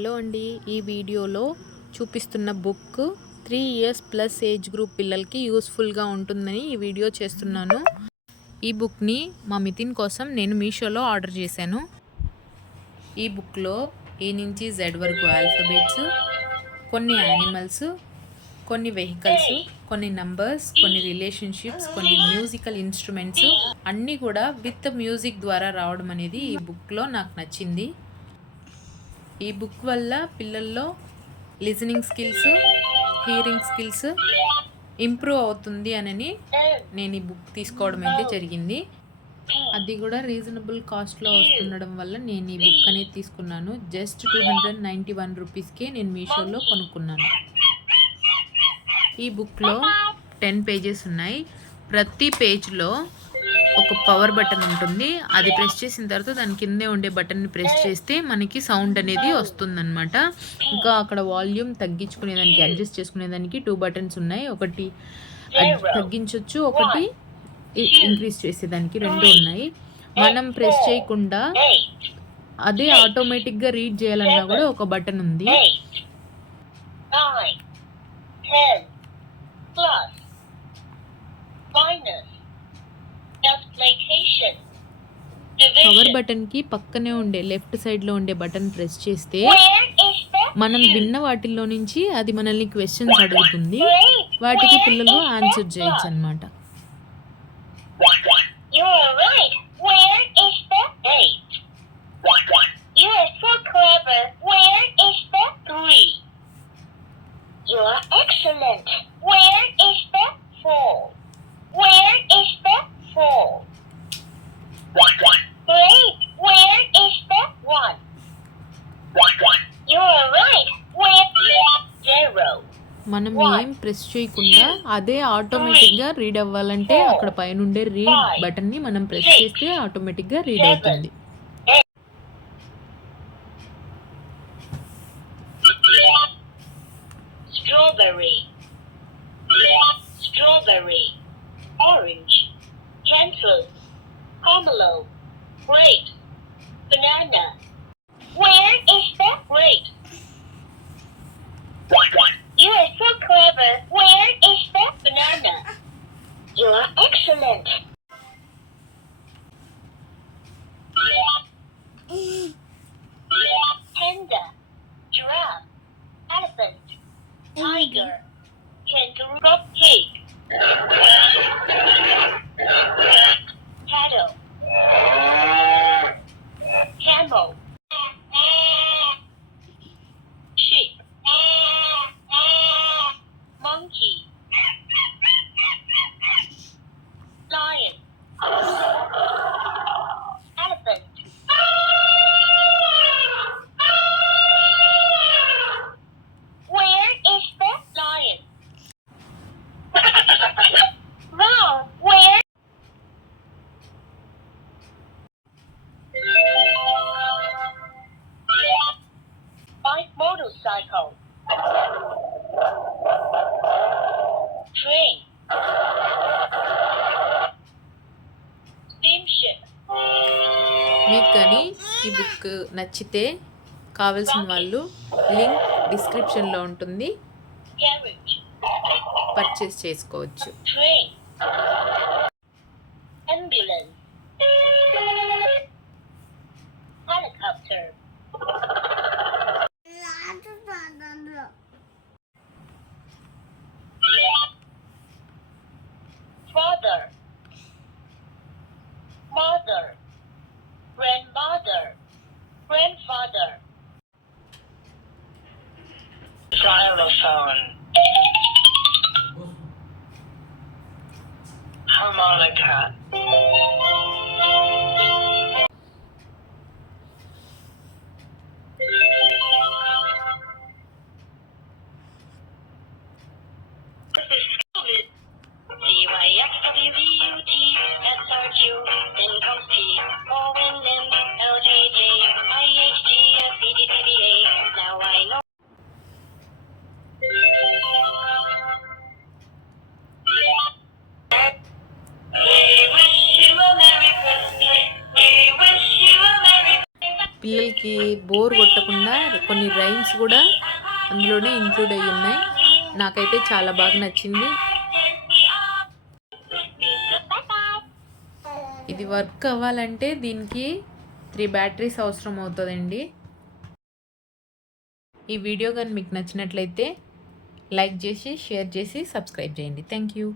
హలో అండి, ఈ వీడియోలో చూపిస్తున్న బుక్ 3 ఇయర్స్ ప్లస్ ఏజ్ గ్రూప్ పిల్లలకి యూస్ఫుల్గా ఉంటుందని ఈ వీడియో చేస్తున్నాను. ఈ బుక్ని మా మితిన్ కోసం నేను మీషోలో ఆర్డర్ చేశాను. ఈ బుక్లో ఏ నుంచి జెడ్ వరకు ఆల్ఫబెట్స్, కొన్ని యానిమల్స్, కొన్ని వెహికల్స్, కొన్ని నంబర్స్, కొన్ని రిలేషన్షిప్స్, కొన్ని మ్యూజికల్ ఇన్స్ట్రుమెంట్స్ అన్నీ కూడా విత్ మ్యూజిక్ ద్వారా రావడం అనేది ఈ బుక్లో నాకు నచ్చింది. ఈ బుక్ వల్ల పిల్లల్లో listening skills, hearing skills improve అవుతుంది అని నేను ఈ బుక్ తీసుకోవడం అయితే జరిగింది. అది కూడా రీజనబుల్ కాస్ట్లో వస్తుండడం వల్ల నేను ఈ బుక్ అనేది తీసుకున్నాను. జస్ట్ 291 రూపీస్కే నేను మీషోలో కొనుక్కున్నాను. ఈ బుక్లో 10 పేజెస్ ఉన్నాయి. ప్రతి పేజ్లో ఒక పవర్ బటన్ ఉంటుంది. అది ప్రెస్ చేసిన తర్వాత దాని కిందే ఉండే బటన్ని ప్రెస్ చేస్తే మనకి సౌండ్ అనేది వస్తుందన్నమాట. ఇంకా అక్కడ వాల్యూమ్ తగ్గించుకునేదానికి, అడ్జస్ట్ చేసుకునేదానికి 2 బటన్స్ ఉన్నాయి. ఒకటి తగ్గించవచ్చు, ఒకటి ఇంక్రీజ్ చేసేదానికి 2 ఉన్నాయి. మనం ప్రెస్ చేయకుండా అదే ఆటోమేటిక్గా రీడ్ చేయాలన్నా కూడా ఒక బటన్ ఉంది. పవర్ బటన్కి పక్కనే ఉండే లెఫ్ట్ సైడ్లో ఉండే బటన్ ప్రెస్ చేస్తే మనం విన్న వాటిల్లో నుంచి అది మనల్ని క్వశ్చన్స్ అడుగుతుంది. వాటికి పిల్లలు ఆన్సర్ చేయొచ్చు అన్నమాట. మనం ఏం ప్రెస్ చేయకుండా అదే ఆటోమేటిక్గా రీడ్ అవ్వాలంటే అక్కడ పైనుండే రీడ్ బటన్ని మనం ప్రెస్ చేస్తే ఆటోమేటిక్గా రీడ్ అవుతుంది. Strawberry, orange, cancel, pomelo, grape, banana. Where is the grape? You are so clever. Where is the banana? You are excellent. Panda, giraffe, elephant, tiger, kangaroo, pig, cattle, camel, sheep, monkey, lion, elephant. Where is the lion? Wow, where? Bike, motorcycle, train, steamship. మీకు కానీ ఈ బుక్ నచ్చితే కావాల్సిన వాళ్ళు లింక్ డిస్క్రిప్షన్లో ఉంటుంది, పర్చేస్ చేసుకోవచ్చు. Train, ambulance, helicopter, father, mother, grandmother, grandfather, xylophone, harmonica, now I know. కొన్ని రైమ్స్ కూడా అందులోనే ఇంక్లూడ్ అయ్యి ఉన్నాయి. నాకైతే చాలా బాగా నచ్చింది. ఇది వర్క్ అవ్వాలంటే దీనికి 3 బ్యాటరీస్ అవసరం అవుతుందండి. ఈ వీడియో కానీ మీకు నచ్చినట్లయితే లైక్ చేసి, షేర్ చేసి, సబ్స్క్రైబ్ చేయండి. Thank you.